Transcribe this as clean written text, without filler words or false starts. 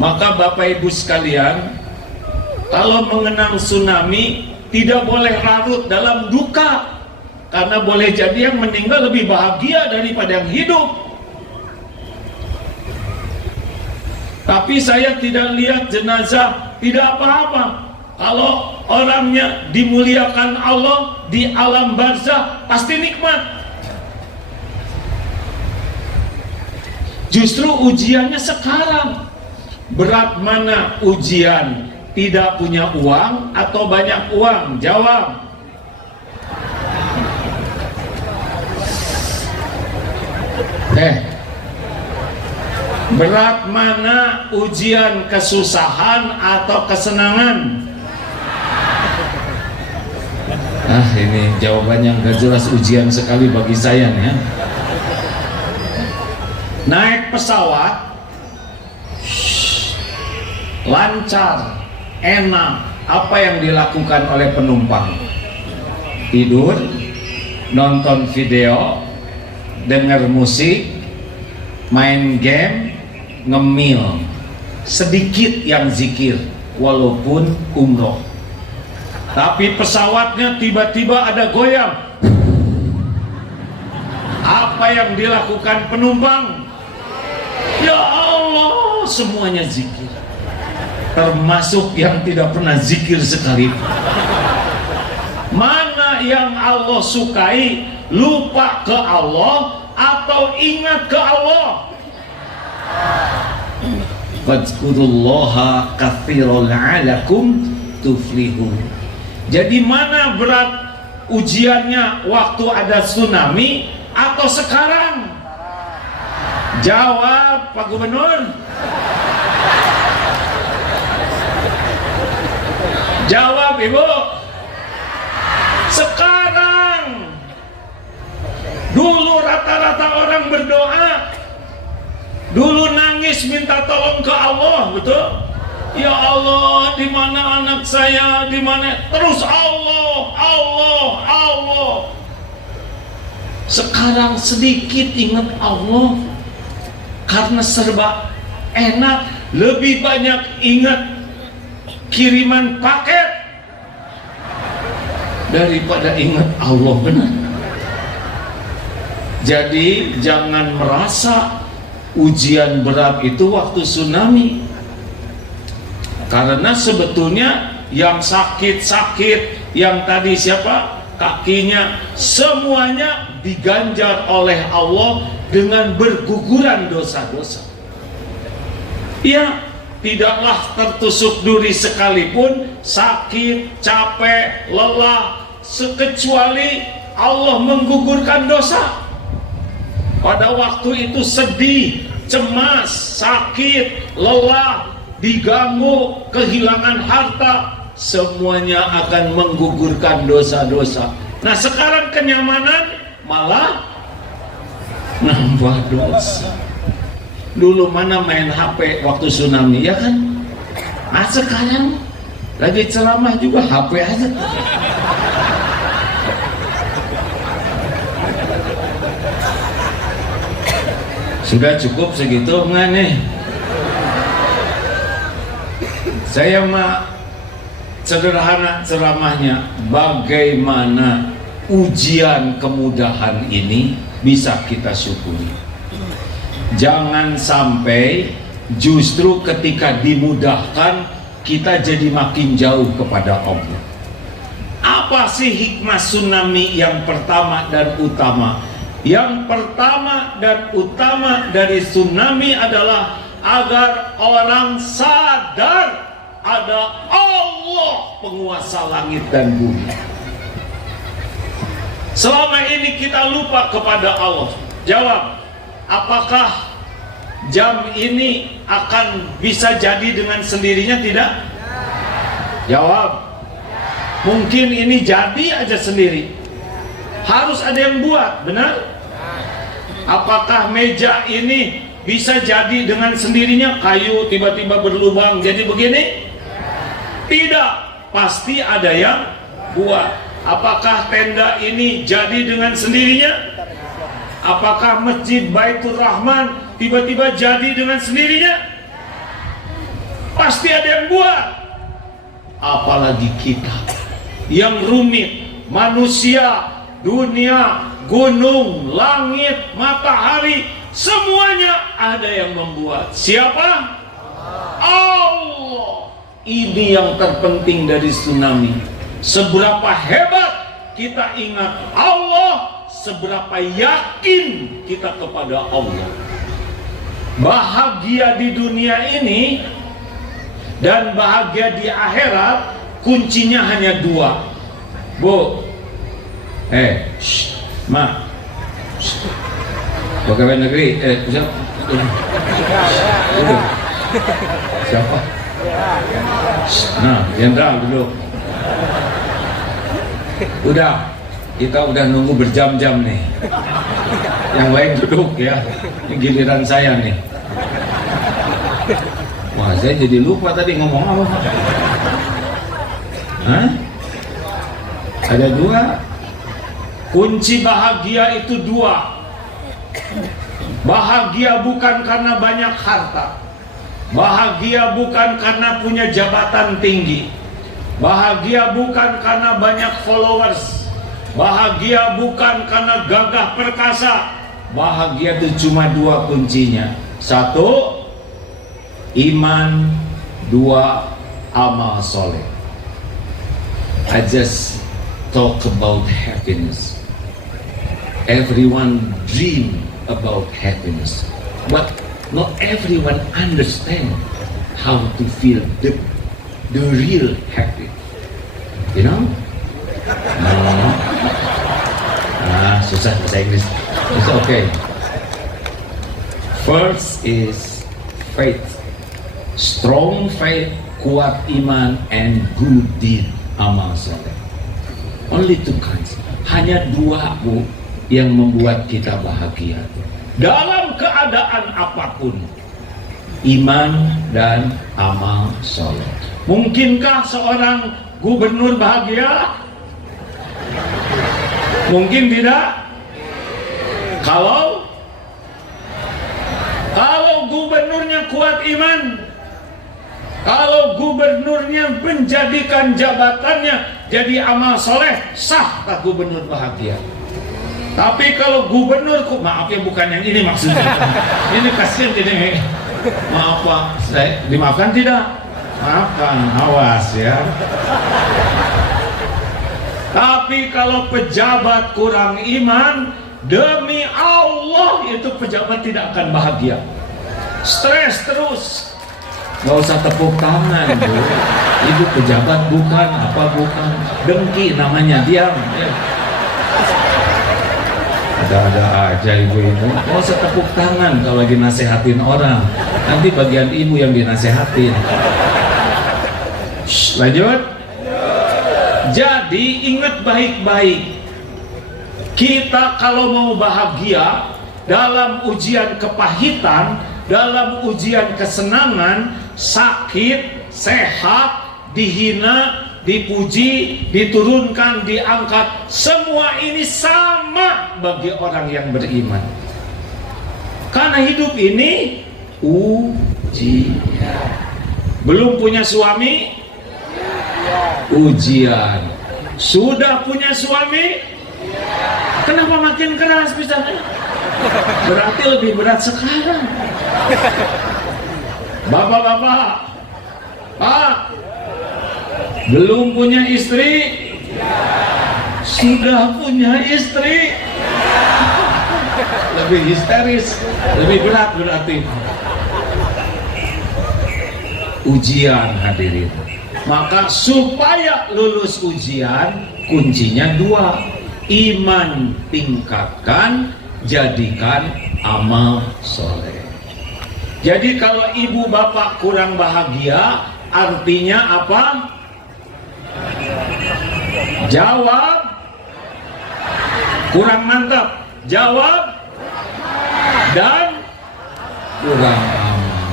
Maka Bapak Ibu sekalian, kalau mengenang tsunami tidak boleh larut dalam duka, karena boleh jadi yang meninggal lebih bahagia daripada yang hidup. Tapi saya tidak lihat jenazah, tidak apa-apa. Kalau orangnya dimuliakan Allah di alam barzah, pasti nikmat. Justru ujiannya sekarang. Berat mana ujian? Tidak punya uang atau banyak uang? Jawab. Berat mana ujian kesusahan atau kesenangan? Ini jawabannya nggak jelas, ujian sekali bagi saya ya. Naik pesawat lancar, enak, apa yang dilakukan oleh penumpang? Tidur, nonton video, dengar musik, main game, ngemil. Sedikit yang zikir walaupun umroh. Tapi pesawatnya tiba-tiba ada goyang. Apa yang dilakukan penumpang? Ya Allah, semuanya zikir. Termasuk yang tidak pernah zikir sekalipun. Mana yang Allah sukai? Lupa ke Allah atau ingat ke Allah? Fadhkurullaha katsiran la'allakum tuflihun. Jadi mana berat ujiannya, waktu ada tsunami atau sekarang? Jawab Pak Gubernur. Jawab Ibu. Sekarang. Dulu rata-rata orang berdoa, dulu nangis minta tolong ke Allah, betul? Ya Allah, di mana anak saya, di mana? Terus Allah, Allah, Allah. Sekarang sedikit ingat Allah karena serba enak, lebih banyak ingat kiriman paket daripada ingat Allah, benar. Jadi jangan merasa ujian berat itu waktu tsunami, karena sebetulnya yang sakit-sakit, yang tadi siapa? Kakinya, semuanya diganjar oleh Allah dengan berguguran dosa-dosa. Ya, tidaklah tertusuk duri sekalipun, sakit, capek, lelah, kecuali Allah menggugurkan dosa. Pada waktu itu sedih, cemas, sakit, lelah, diganggu, kehilangan harta, semuanya akan menggugurkan dosa-dosa. Nah sekarang kenyamanan malah nambah dosa. Dulu mana main HP waktu tsunami, ya kan? Nah sekarang lagi ceramah juga HP aja. Sudah cukup segitu enggak nih? Saya mah sederhana ceramahnya, bagaimana ujian kemudahan ini bisa kita syukuri. Jangan sampai justru ketika dimudahkan kita jadi makin jauh kepada Allah. Apa sih hikmah tsunami yang pertama dan utama? Yang pertama dan utama dari tsunami adalah agar orang sadar ada Allah penguasa langit dan bumi. Selama ini kita lupa kepada Allah. Jawab, apakah jam ini akan bisa jadi dengan sendirinya? Tidak? Jawab. Mungkin ini jadi aja sendiri. Harus ada yang buat, benar? Apakah meja ini bisa jadi dengan sendirinya? Kayu tiba-tiba berlubang jadi begini? Tidak, pasti ada yang buat. Apakah tenda ini jadi dengan sendirinya? Apakah masjid Baitur Rahman tiba-tiba jadi dengan sendirinya? pasti ada yang buat. Apalagi kita yang rumit, manusia, dunia, gunung, langit, matahari, semuanya ada yang membuat. Siapa? Allah. Ini yang terpenting dari tsunami. Seberapa hebat kita ingat Allah, seberapa yakin kita kepada Allah. Bahagia di dunia ini dan bahagia di akhirat kuncinya hanya dua. Bu, Ma, pegawai negeri, siapa? Nah, jenderal dulu. Udah, kita udah nunggu berjam-jam nih. Yang lain duduk ya. Ini giliran saya nih. Wah, saya jadi lupa tadi ngomong apa. Hah? Ada dua. Kunci bahagia itu dua. Bahagia bukan karena banyak harta. Bahagia bukan karena punya jabatan tinggi. Bahagia bukan karena banyak followers. Bahagia bukan karena gagah perkasa. Bahagia itu cuma dua kuncinya. Satu, iman. Dua, amal soleh. I just talk about happiness. Everyone dream about happiness, but not everyone understand how to feel the real happy. You know? Susah bahasa Inggris. It's okay. First is faith. Strong faith, kuat iman, and good deed, amal soleh. Only two kinds. Hanya dua, Bu, yang membuat kita bahagia. Dalam keadaan apapun, iman dan amal soleh. Mungkinkah seorang gubernur bahagia? Mungkin tidak. Kalau gubernurnya kuat iman, kalau gubernurnya menjadikan jabatannya jadi amal soleh, sah tak gubernur bahagia. Tapi kalau gubernur, maaf ya, bukan yang ini maksudnya. Ini kasihan ini. Maaf Pak, saya dimaafkan tidak? Maafkan, awas ya. Tapi kalau pejabat kurang iman, demi Allah itu pejabat tidak akan bahagia. Stres terus. Gak usah tepuk tangan, Bu. Ibu pejabat bukan, apa bukan. Dengki namanya, diam ya. Ada-ada aja ibu-ibu. Gak usah tepuk tangan kalau lagi nasehatin orang. Nanti bagian ibu yang dinasehatin. Lanjut. Jadi ingat baik-baik. Kita kalau mau bahagia dalam ujian kepahitan, dalam ujian kesenangan, sakit, sehat, dihina, dipuji, diturunkan, diangkat, semua ini sama bagi orang yang beriman. Karena hidup ini ujian. Belum punya suami? Ujian. Sudah punya suami? Kenapa makin keras bicaranya? Berarti lebih berat sekarang. Bapak-bapak, Pak, belum punya istri? Sudah punya istri? Lebih histeris, lebih berat berarti. Ujian hadirin. Maka supaya lulus ujian, kuncinya dua. Iman tingkatkan, jadikan amal soleh. Jadi kalau ibu bapak kurang bahagia, artinya apa? Jawab. Kurang mantap. Jawab. Dan kurang